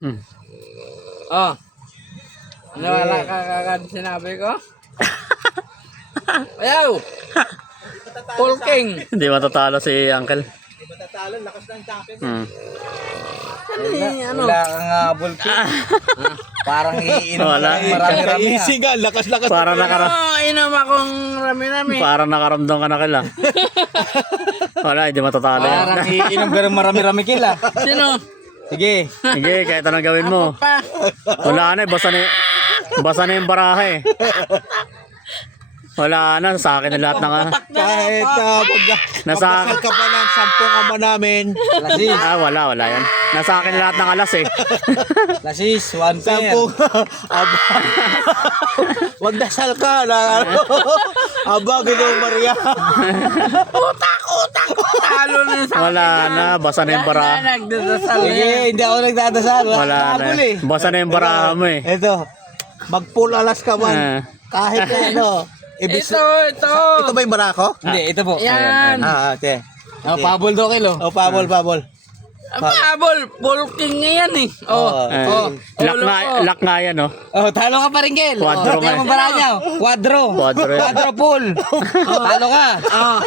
Oh. Nawala ka kagad sinabi ko? Ayaw! Polking! Hindi matatalo si Uncle. Hindi matatalo, lakas ng champion. Ano? Wala kang bulking. Parang iinom Wala. ka ng marami-rami. Easy nga, lakas-lakas. Para Inom akong rami-rami. Parang nakaramdam ka na kila. Wala, hindi matatalo yan. Parang iinom ka ng marami-rami kila. Sino? Sige. Sige, kahit anong gawin mo. Pa. Wala na, basa na yung baraha eh. Wala na, sa akin na lahat ng Kahit nasa magdasal ka pa ng 10 ama namin. Lasis. wala yan. Nasa akin na lahat ng alas eh. Lasis, 1 pair. 10 aba. Magdasal ka na ano. Aba, Ginong Maria. Utak! Talo na sa Wala na, basa na yung baraha. nagdadasal Sige, eh. hindi ako nagdadasal. Wala na. Habol eh. Basa na yung baraha mo eh. Ito, mag-full alas ka man. Kahit na ano. Ito! Ito ba yung barako? Hindi, ito po. Yan! Okay. Pabol do kilo. Oh, pabol. Ang pabol! Polking nga yan eh. Oh. Lock nga yan oh. Oh, talo ka pa rin, Kel. Quadro nga. Tingnan mo bara niya. Quadro. Quadro yan. Quadro full. Talo ka. Oh.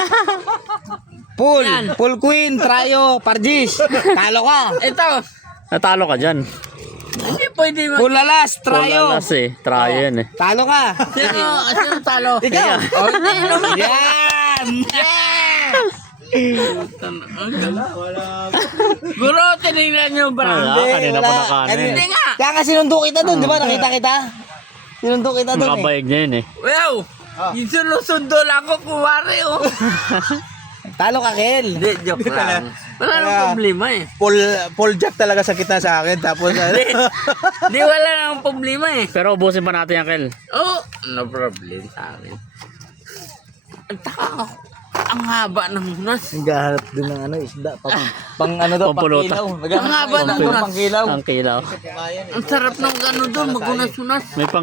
Full. Full queen, trio, parjis. Talo ka. Ito! Natalo ka dyan. Hindi pwede mo. Full alas, Full trio. alas eh. Try yan eh. Talo ka. Sino talo? Ikaw. Oh, hindi naman. Yan. Guro, tinignan nyo ba? Wala, kanina pa nakaano eh. Hindi nga. Kaya nga sinundo kita dun, di ba? Nakita kita? Sinundo kita dun eh. Nakabayag niya yun eh. Wow! Yung sulusundo lang ako kuwari oh. Talo ka, Kel. Hindi, joke lang. Wala nang problema eh. Full jack talaga sa kita sa akin. Tapos, Hindi, wala nang problema eh. Pero ubusin pa natin yan, Kel. Oh, no problem sa akin. Ang taka ako. Ang haba ng hunas. Naghahanap din ng ano, isda. Pang ano daw, pang Pampulutan. kilaw. Ang haba ng hunas. Pang kilaw. Ang kilaw. Ang sarap ng gano'n doon, magunas-hunas. May pang